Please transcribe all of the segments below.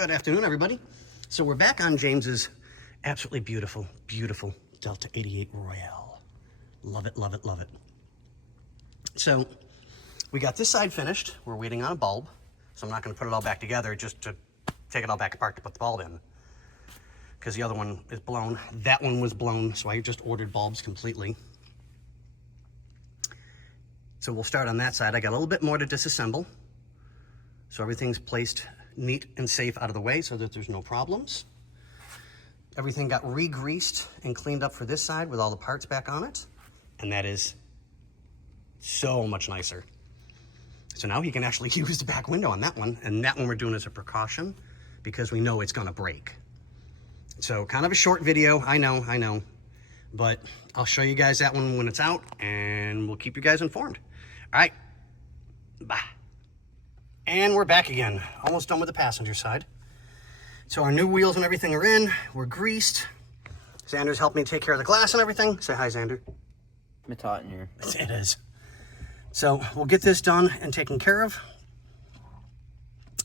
Good afternoon, everybody. So we're back on James's absolutely beautiful, beautiful Delta 88 Royale. Love it, love it, love it. So we got this side finished. We're waiting on a bulb. So I'm not going to put it all back together just to take it all back apart to put the bulb in, because the other one is blown. That one was blown, so I just ordered bulbs completely. So we'll start on that side. I got a little bit more to disassemble. So everything's placed neat and safe out of the way so that there's no problems. Everything got re-greased and cleaned up for this side with all the parts back on it. And that is so much nicer. So now he can actually use the back window on that one. And that one we're doing as a precaution because we know it's gonna break. So kind of a short video, I know. But I'll show you guys that one when it's out and we'll keep you guys informed. All right, bye. And we're back again, almost done with the passenger side. So our new wheels and everything are in, we're greased. Xander's helped me take care of the glass and everything. Say hi, Xander. It's hot in here. It is. So we'll get this done and taken care of,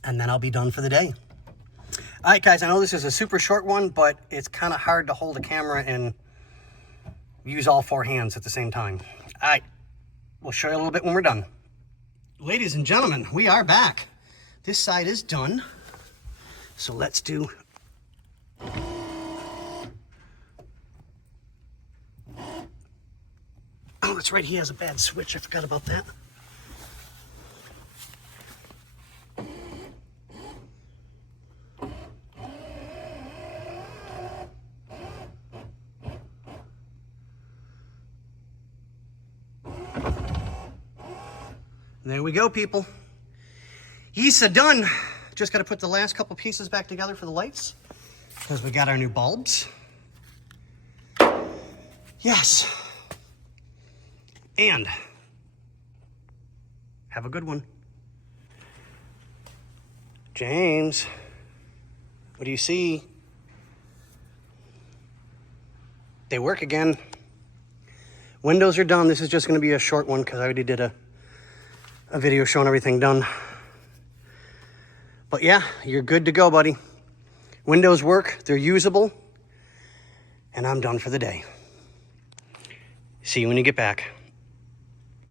and then I'll be done for the day. All right, guys, I know this is a super short one, but it's kind of hard to hold a camera and use all four hands at the same time. All right, we'll show you a little bit when we're done. Ladies and gentlemen, we are back. This side is done. So let's do... Oh, that's right, he has a bad switch. I forgot about that. There we go, people. Yee's done. Just got to put the last couple pieces back together for the lights because we got our new bulbs. Yes. And have a good one. James, what do you see? They work again. Windows are done. This is just going to be a short one because I already did a video showing everything done. But yeah, you're good to go, buddy. Windows work, they're usable, and I'm done for the day. See you when you get back.